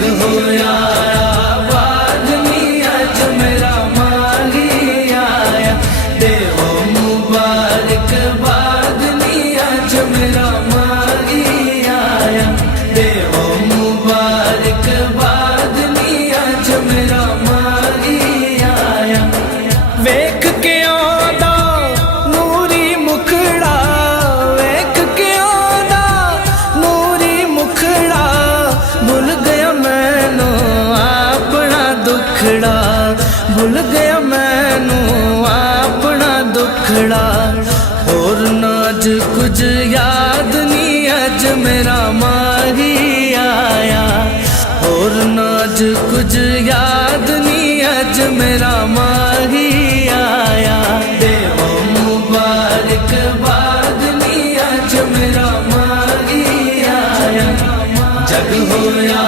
جگ ہویا آباد نی اج میرا مالی آیا دیو مبارک باد نی اج میرا مالی آیا دیو مبارک باد نی اج میرا مالی آیا ویکھ کے آندا نوری مکھڑا ویکھ کے آندا نوری مکھڑا بھل گیا مینوں اپنا دکھڑا بھل گیا مینوں اپنا دکھڑا اور ناج کچھ یاد نہیں اج میرا ماہی آیا اور ناج کچھ یاد نہیں اج میرا ماہی آیا دیو مبارک باد نہیں اج میرا ماہی آیا جگ ہویا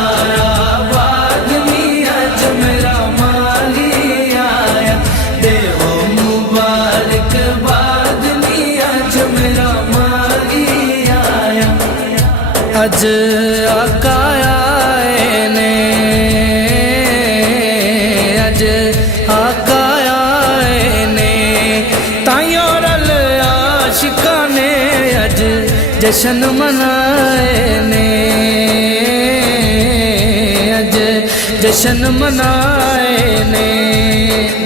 آباد نہیں اج میرا ماہی آیا دیو مبارک باد نہیں اج میرا ماہی آیا اج آقا آئے نے اج آقا آئے نے تائیوں رل عاشقاں نے اج جشن منائے نے اج جشن منائے نے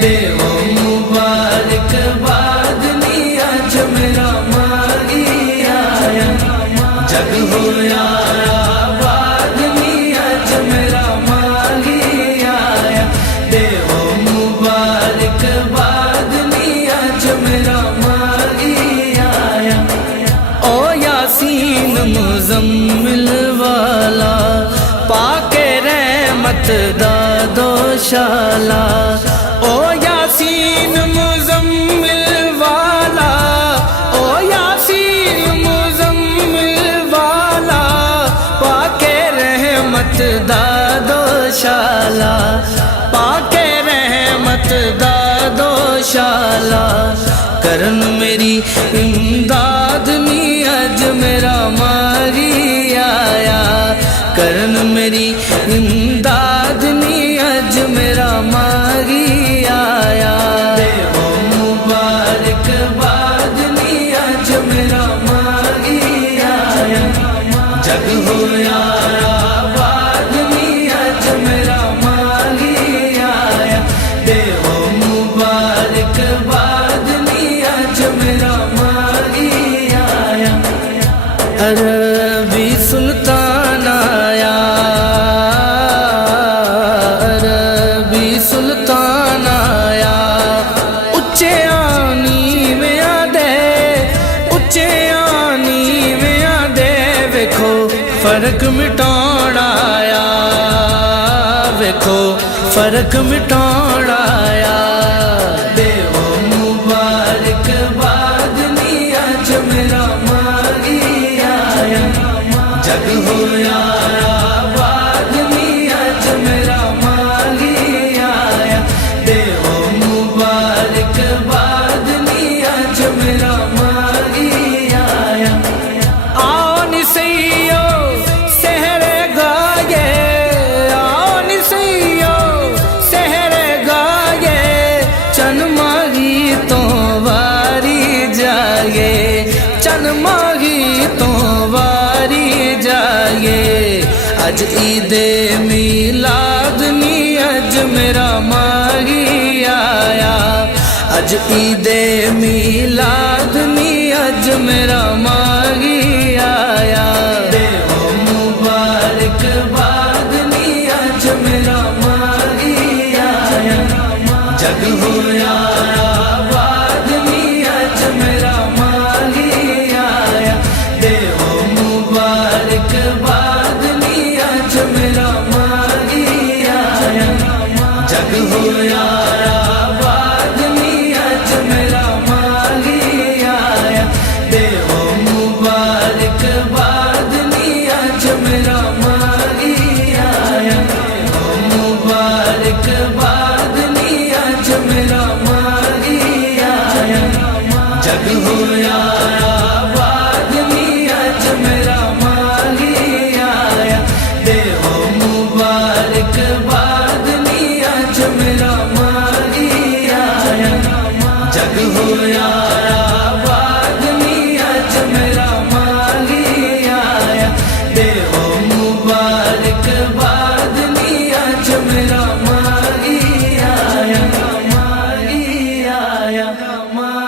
دیو مبارک باد نہیں اج میرا ماہی آیا جگ ہویا آباد نہیں اج میرا ماہی آیا دیو مبارک باد نہیں اج میرا ماہی آیا او یاسین مزمل والا پاک رحمت دا دوشالا او یاسین مزمل والا او یاسین مزمل والا پاک رحمت دا دوشالا پاک رحمت دا دوشالا کرن میری امداد نی اج میرا ماہی آیا کرن میری امداد نی اج میرا ماہی آیا دیو مبارک باد نی اج میرا ماہی آیا جگ ہویا آباد نی اج میرا ماہی آیا دیو مبارک باد نی اج میرا ماہی آیا عربی سلطان آیا عربی سلطان آیا اچے آنی میں آدے اچے آنی میں آدے ویکھو فرق مٹاؤن آیا ویکھو فرق مٹاؤن آیا دیو مبارک باد نی اج میرا ماہی آیا جگ ہویا آباد نی اج میرا ماہی آیا دیو مبارک باد نی اج میرا ماہی آیا آؤ نی سیو سحر گائے آؤ نی سیو سحر گائے چن ماہی تو واری جائے چن ماہی تو واری جائے اج عید میلاد نی اج میرا ماہی آیا اج عید میلاد نی اج میرا ماہی آیا دیو مبارک باد نی اج میرا ماہی آیا جگ ہویا آباد نی اج میرا ماہی آیا دیو مبارک باد نی اج میرا ماہی آیا جگ ہویا